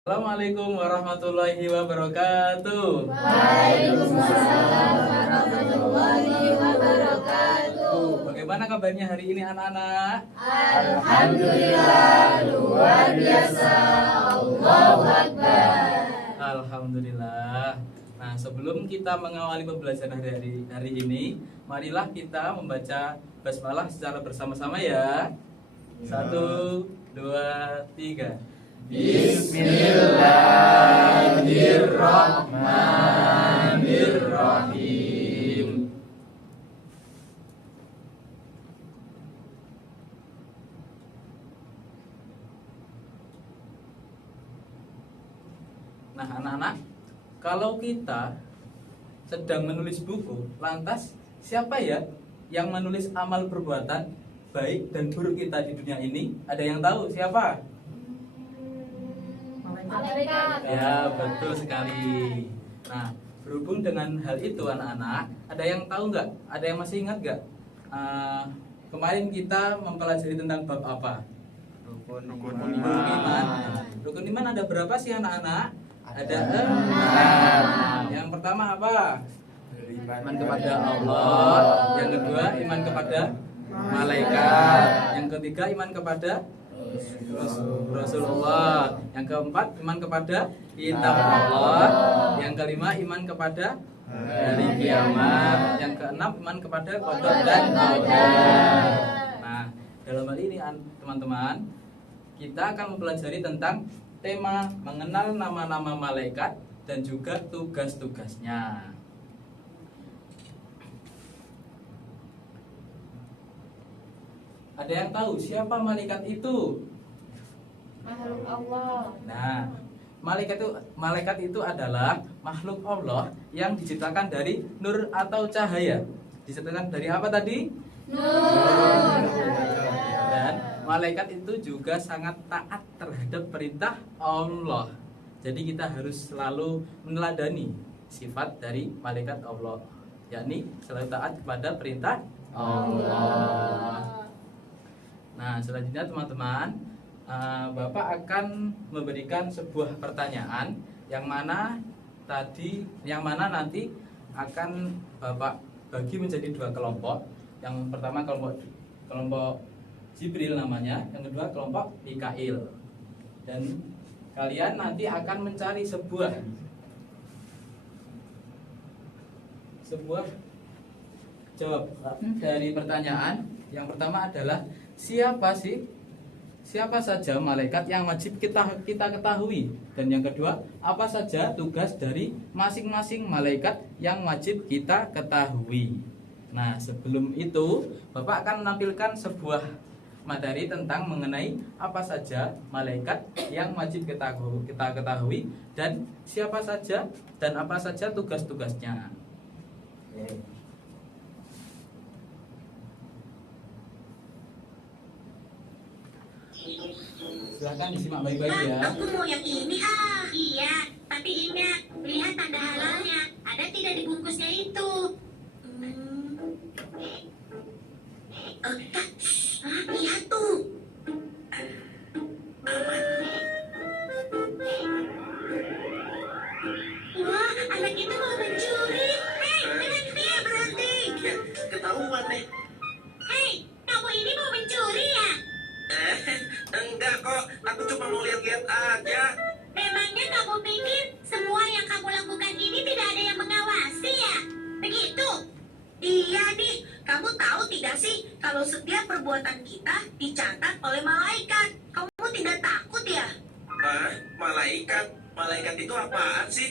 Assalamualaikum warahmatullahi wabarakatuh. Waalaikumsalam warahmatullahi wabarakatuh. Bagaimana kabarnya hari ini anak-anak? Alhamdulillah luar biasa. Allahu Akbar. Alhamdulillah. Nah, sebelum kita mengawali pembelajaran hari ini, marilah kita membaca basmalah secara bersama-sama ya. 1, 2, 3. Bismillahirrahmanirrahim. Nah, anak-anak, kalau kita sedang menulis buku, lantas siapa ya yang menulis amal perbuatan baik dan buruk kita di dunia ini? Ada yang tahu siapa? Malaikat. Ya, betul sekali. Nah, berhubung dengan hal itu anak-anak, ada yang tahu nggak? Ada yang masih ingat nggak? Kemarin kita mempelajari tentang bab apa? Rukun iman. Rukun iman ada berapa sih anak-anak? Ada 6. Yang pertama apa? Iman kepada Allah. Yang kedua iman kepada malaikat. Yang ketiga iman kepada Rasulullah. Yang keempat iman kepada kitab Allah. Yang kelima iman kepada hari kiamat. Yang keenam iman kepada qada dan qadar. Nah, dalam hal ini teman-teman, kita akan mempelajari tentang tema mengenal nama-nama malaikat dan juga tugas-tugasnya. Ada yang tahu siapa malaikat itu? Makhluk Allah. Nah, malaikat itu adalah makhluk Allah yang diciptakan dari nur atau cahaya. Diciptakan dari apa tadi? Nur. Dan malaikat itu juga sangat taat terhadap perintah Allah. Jadi kita harus selalu meneladani sifat dari malaikat Allah, yakni selalu taat kepada perintah Allah. Nah, selanjutnya teman-teman, Bapak akan memberikan sebuah pertanyaan yang mana nanti akan Bapak bagi menjadi 2 kelompok. Yang pertama kelompok Jibril namanya, yang kedua kelompok Mikail. Dan kalian nanti akan mencari sebuah jawab dari pertanyaan. Yang pertama adalah siapa saja malaikat yang wajib kita ketahui, dan yang kedua apa saja tugas dari masing-masing malaikat yang wajib kita ketahui. Nah, sebelum itu Bapak akan menampilkan sebuah materi tentang mengenai apa saja malaikat yang wajib kita ketahui dan siapa saja dan apa saja tugas-tugasnya. Silahkan disimak baik-baik ya. Aku mau yang ini Iya, tapi ingat, lihat tanda halalnya. Ada tidak di bungkusnya itu? Lihat tuh. Wah, anak itu mau mencuri. Hei, dengan dia berhenti. Ketahuan nih. Hei, kamu ini mau mencuri ya? Enggak kok, aku cuma mau lihat-lihat aja. Memangnya kamu pikir semua yang kamu lakukan ini tidak ada yang mengawasi ya? Begitu? Iya nih, kamu tahu tidak sih kalau setiap perbuatan kita dicatat oleh malaikat? Kamu tidak takut ya? Hah? Malaikat? Malaikat itu apaan sih?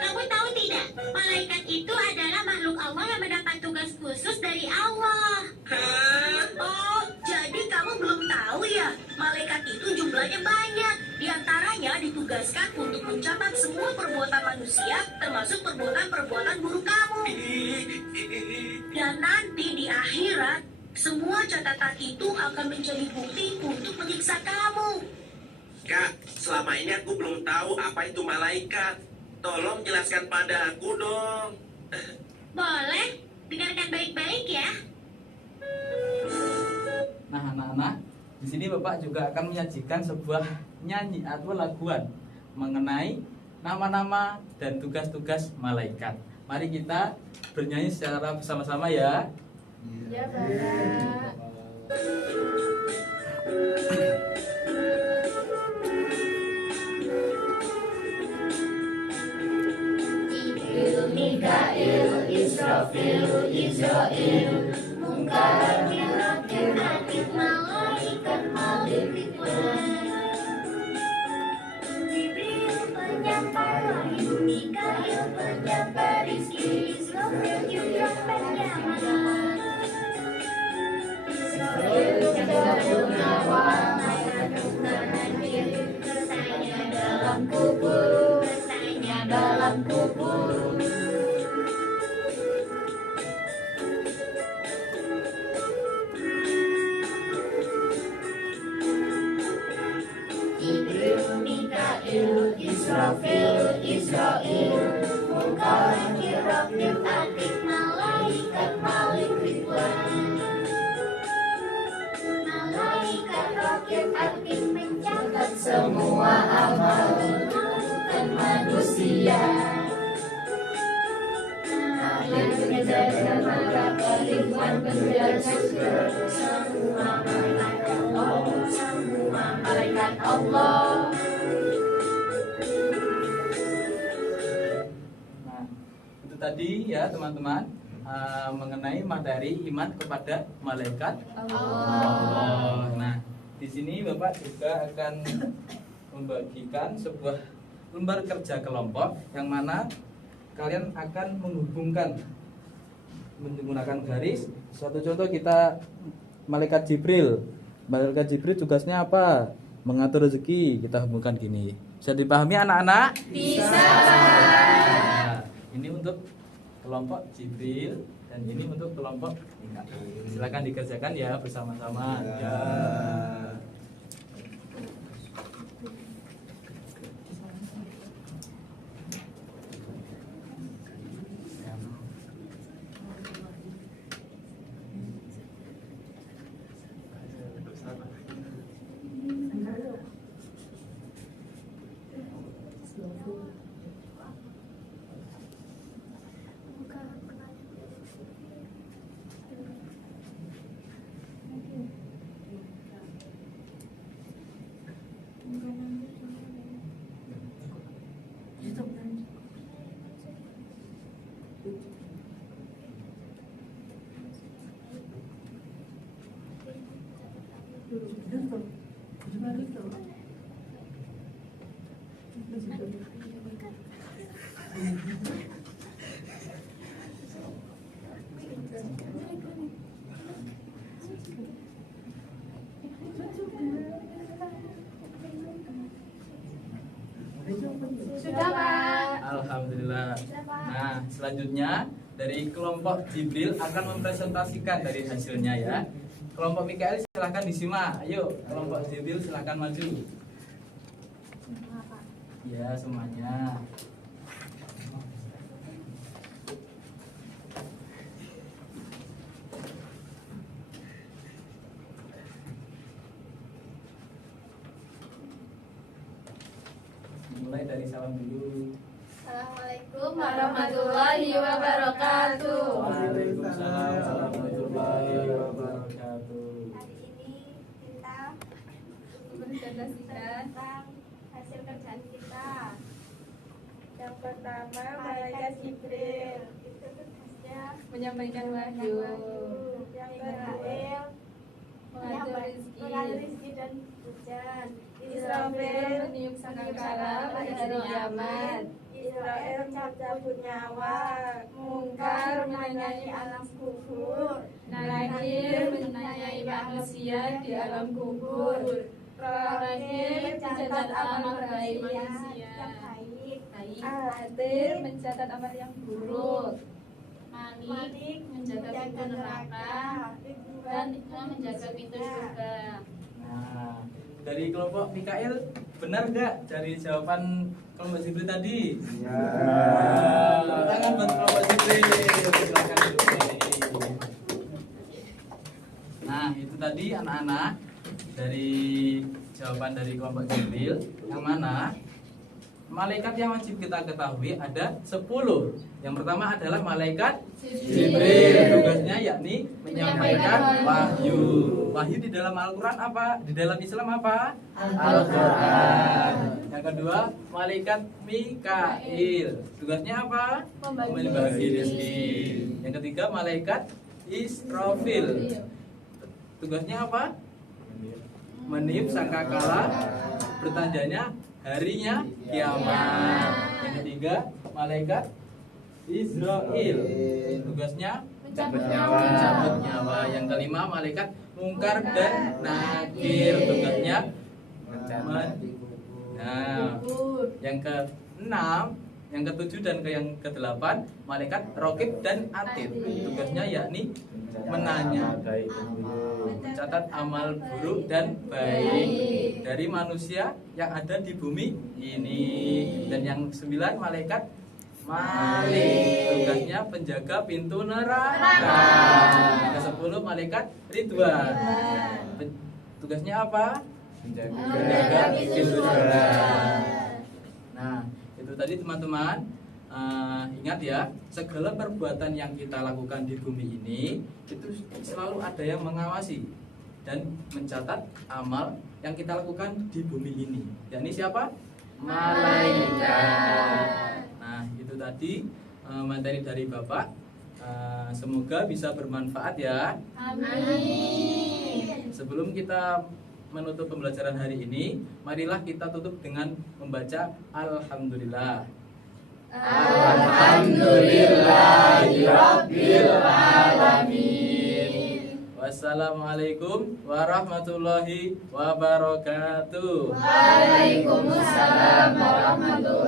Kamu tahu tidak? Malaikat itu adalah makhluk Allah yang mendapat tugas khusus dari Allah. Hah? Oh, jadi kamu belum tahu ya? Malaikat itu jumlahnya banyak. Di antaranya ditugaskan untuk mencatat semua perbuatan manusia, termasuk perbuatan-perbuatan buruk kamu. Dan nanti di akhirat, semua catatan itu akan menjadi bukti untuk menyiksa kamu. Kak, selama ini aku belum tahu apa itu malaikat. Tolong jelaskan pada aku dong. Boleh? Dengarkan baik-baik ya. Nah, anak-anak, di sini Bapak juga akan menyajikan sebuah nyanyi atau laguan mengenai nama-nama dan tugas-tugas malaikat. Mari kita bernyanyi secara bersama-sama ya. Ya, Bapak. Jibril, Mikail, Israfil, Israil, Munkar, Nakir, Nakir, malaikat, Malik, Ridwan. Jibril penyampai wahyu, Mikail penyampai rizki, Israfil juga penyampai. Israfil menjauh nyawa, bertanya dalam kubur, bertanya dalam kubur. Jibril, Mikail, Israfil, Israil, Munkar, Nakir, Atid, malaikat, Malik, Ridwan. Malaikat, Rakib, Atid mencatat semua amal bukan manusia. Yang menjaga neraka, Ridwan menjaga surga. Semua malaikat Allah, semua malaikat Allah. Nah, itu tadi ya teman-teman, mengenai materi iman kepada malaikat Allah. Nah, di sini Bapak juga akan membagikan sebuah lembar kerja kelompok yang mana kalian akan menghubungkan menggunakan garis. Suatu contoh kita malaikat Jibril. Malaikat Jibril tugasnya apa? Mengatur rezeki. Kita hubungkan gini. Bisa dipahami anak-anak? Bisa. Nah, ini untuk kelompok Jibril dan ini untuk kelompok Mikail. Silakan dikerjakan ya bersama-sama. Ya. Sudah, Pak. Alhamdulillah. Nah, selanjutnya dari kelompok Jibril akan mempresentasikan dari hasilnya ya. Kelompok Mikail silahkan disimak. Ayo, kelompok Jibril silahkan maju. Ya, semuanya. Mulai dari salam dulu. Assalamualaikum warahmatullahi wabarakatuh. Waalaikumsalam warahmatullahi wabarakatuh. Hari ini kita berpresentasikan tentang hasil kerjaan kita. Yang pertama, malaikat Jibril itu tugasnya menyampaikan wahyu, yang kedua mengatur mengatur rezeki, rezeki dan hujan. Israfil meniup sangkakala pada hari kiamat, Israel mencabut nyawa, Munkar menanyai alam kubur, Nakir menanyai manusia di alam kubur, Rakib mencatat amal baik manusia, yang baik, Atid mencatat amal yang buruk, Malik menjaga pintu neraka, dan menjaga pintu surga. Nah, dari kelompok Mikail benar nggak dari jawaban kelompok Jibril tadi? Ya. Tepuk tangan buat kelompok Jibril. Silakan duduk sini. Nah, itu tadi anak-anak dari jawaban dari kelompok Jibril yang mana malaikat yang wajib kita ketahui ada 10. Yang pertama adalah malaikat Jibril. Tugasnya yakni menyampaikan wahyu. Wahyu di dalam Al-Quran apa? Di dalam Islam apa? Al-Quran. Yang kedua, malaikat Mikail. Tugasnya apa? Membagi rezeki. Yang ketiga, malaikat Israfil. Tugasnya apa? Meniup sangkakala, bertandanya harinya kiamat. Yang ketiga, malaikat Israel. Tugasnya Mencabut mencabut nyawa. Yang kelima, malaikat Mungkar dan Nakir. Tugasnya Nah, yang keenam, yang ketujuh dan yang kedelapan, malaikat Rokib dan Atid. Tugasnya yakni menanya, mencatat amal buruk dan baik dari manusia yang ada di bumi ini. Dan yang 9, malaikat Malik. Tugasnya penjaga pintu neraka. Yang ke-10, malaikat Ridwan. Tugasnya apa? Menjaga pintu surga. Nah, itu tadi teman-teman. Ingat ya, segala perbuatan yang kita lakukan di bumi ini itu selalu ada yang mengawasi dan mencatat amal yang kita lakukan di bumi ini. Yakni siapa? Malaikat. Nah, itu tadi materi dari Bapak. Semoga bisa bermanfaat ya. Amin. Sebelum kita menutup pembelajaran hari ini, marilah kita tutup dengan membaca Alhamdulillah. Alhamdulillahirabbil alamin. Wassalamualaikum warahmatullahi wabarakatuh. Waalaikumsalam warahmatullahi